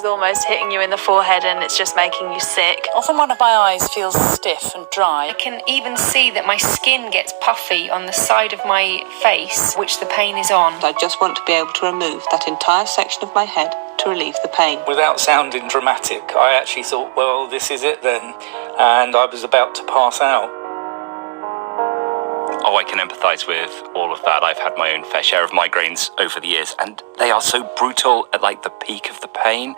is almost hitting you in the forehead and it's just making you sick. Often one of my eyes feels stiff and dry. I can even see that my skin gets puffy on the side of my face, which the pain is on. I just want to be able to remove that entire section of my head to relieve the pain. Without sounding dramatic, I actually thought, well, this is it then, and I was about to pass out. Oh, I can empathise with all of that. I've had my own fair share of migraines over the years, and they are so brutal at like the peak of the pain.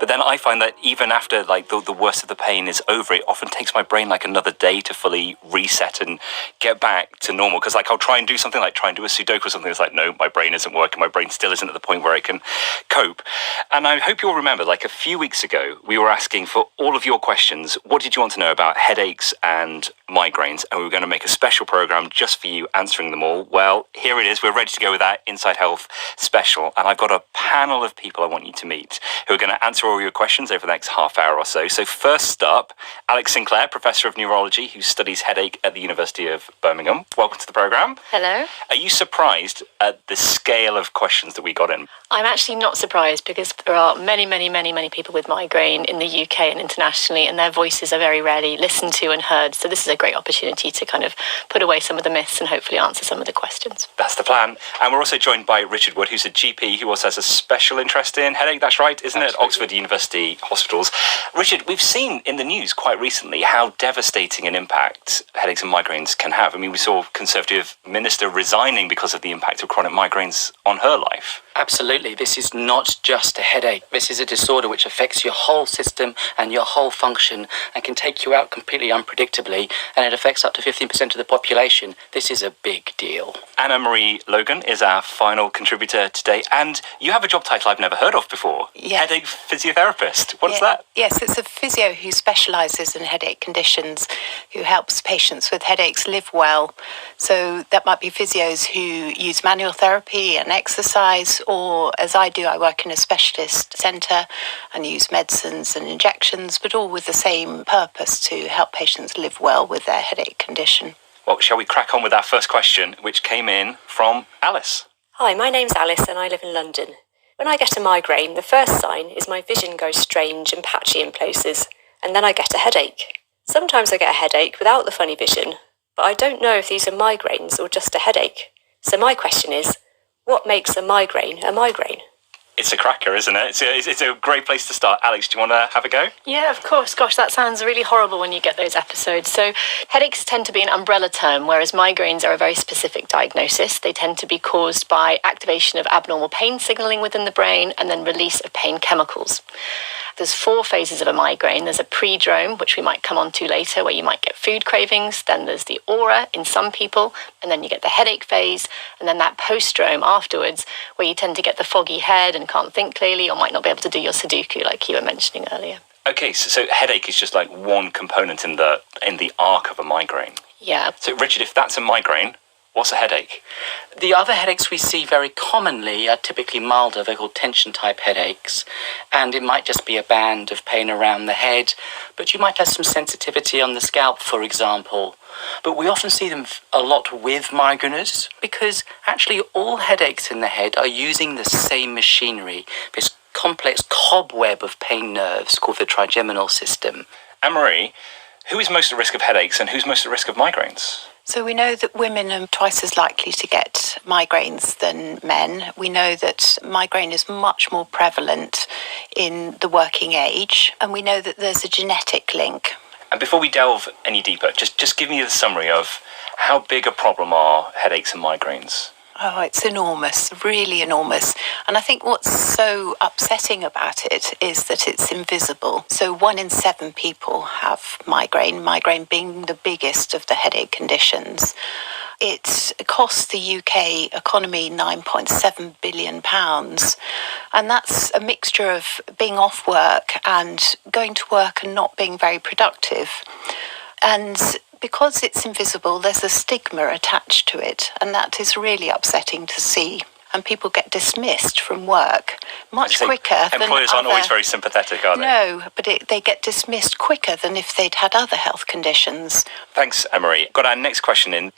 But then I find that even after like the worst of the pain is over, it often takes my brain like another day to fully reset and get back to normal. Because like I'll try and do something, like try and do a Sudoku or something. It's like, no, my brain isn't working. My brain still isn't at the point where I can cope. And I hope you'll remember, like a few weeks ago, we were asking for all of your questions. What did you want to know about headaches and migraines? And we were going to make a special programme just for you answering them all. Well, here it is. We're ready to go with that Inside Health special. And I've got a panel of people I want you to meet who are going to answer all your questions over the next half hour or so. So first up, Alex Sinclair, Professor of Neurology, who studies headache at the University of Birmingham. Welcome to the programme. Hello. Are you surprised at the scale of questions that we got in? I'm actually not surprised because there are many people with migraine in the UK and internationally, and their voices are very rarely listened to and heard. So this is a great opportunity to kind of put away some of the myths and hopefully answer some of the questions. That's the plan. And we're also joined by Richard Wood, who's a GP who also has a special interest in headache. That's right, isn't it? Oxford University Hospitals. Richard, we've seen in the news quite recently how devastating an impact headaches and migraines can have. I mean, we saw a Conservative minister resigning because of the impact of chronic migraines on her life. Absolutely. This is not just a headache. This is a disorder which affects your whole system and your whole function and can take you out completely unpredictably, and it affects up to 15% of the population. This is a big deal. Anna Marie Logan is our final contributor today, and you have a job title I've never heard of before. Yes. Headache physiotherapist. What's that? Yes, it's a physio who specialises in headache conditions, who helps patients with headaches live well. So that might be physios who use manual therapy and exercise, or as I do, I work in a specialist centre and use medicines and injections, but all with the same purpose, to help patients live well with their headache condition. Well, shall we crack on with our first question, which came in from Alice? Hi, my name's Alice and I live in London. When I get a migraine, the first sign is my vision goes strange and patchy in places, and then I get a headache. Sometimes I get a headache without the funny vision, but I don't know if these are migraines or just a headache. So my question is, what makes a migraine a migraine? It's a cracker, isn't it? It's a great place to start. Alex, do you want to have a go? Yeah, of course. Gosh, that sounds really horrible when you get those episodes. So headaches tend to be an umbrella term, whereas migraines are a very specific diagnosis. They tend to be caused by activation of abnormal pain signalling within the brain and then release of pain chemicals. There's 4 phases of a migraine. There's a prodrome, which we might come on to later, where you might get food cravings. Then there's the aura in some people, and then you get the headache phase, and then that postdrome afterwards, where you tend to get the foggy head and can't think clearly, or might not be able to do your Sudoku, like you were mentioning earlier. Okay, so headache is just like one component in the arc of a migraine. Yeah. So Richard, if that's a migraine, what's a headache? The other headaches we see very commonly are typically milder. They're called tension-type headaches, and it might just be a band of pain around the head, but you might have some sensitivity on the scalp, for example. But we often see them a lot with migraineurs because actually all headaches in the head are using the same machinery, this complex cobweb of pain nerves called the trigeminal system. Anne-Marie, who is most at risk of headaches and who's most at risk of migraines? So we know that women are twice as likely to get migraines than men. We know that migraine is much more prevalent in the working age, and we know that there's a genetic link. And before we delve any deeper, just give me the summary of how big a problem are headaches and migraines? Oh, it's enormous, really enormous. And I think what's so upsetting about it is that it's invisible. So 1 in 7 people have migraine being the biggest of the headache conditions. It costs the UK economy £9.7 billion. And that's a mixture of being off work and going to work and not being very productive. And because it's invisible, there's a stigma attached to it, and that is really upsetting to see. And people get dismissed from work much quicker than employers aren't always very sympathetic, are they? No, but they get dismissed quicker than if they'd had other health conditions. Thanks, Anne-Marie. Got our next question in.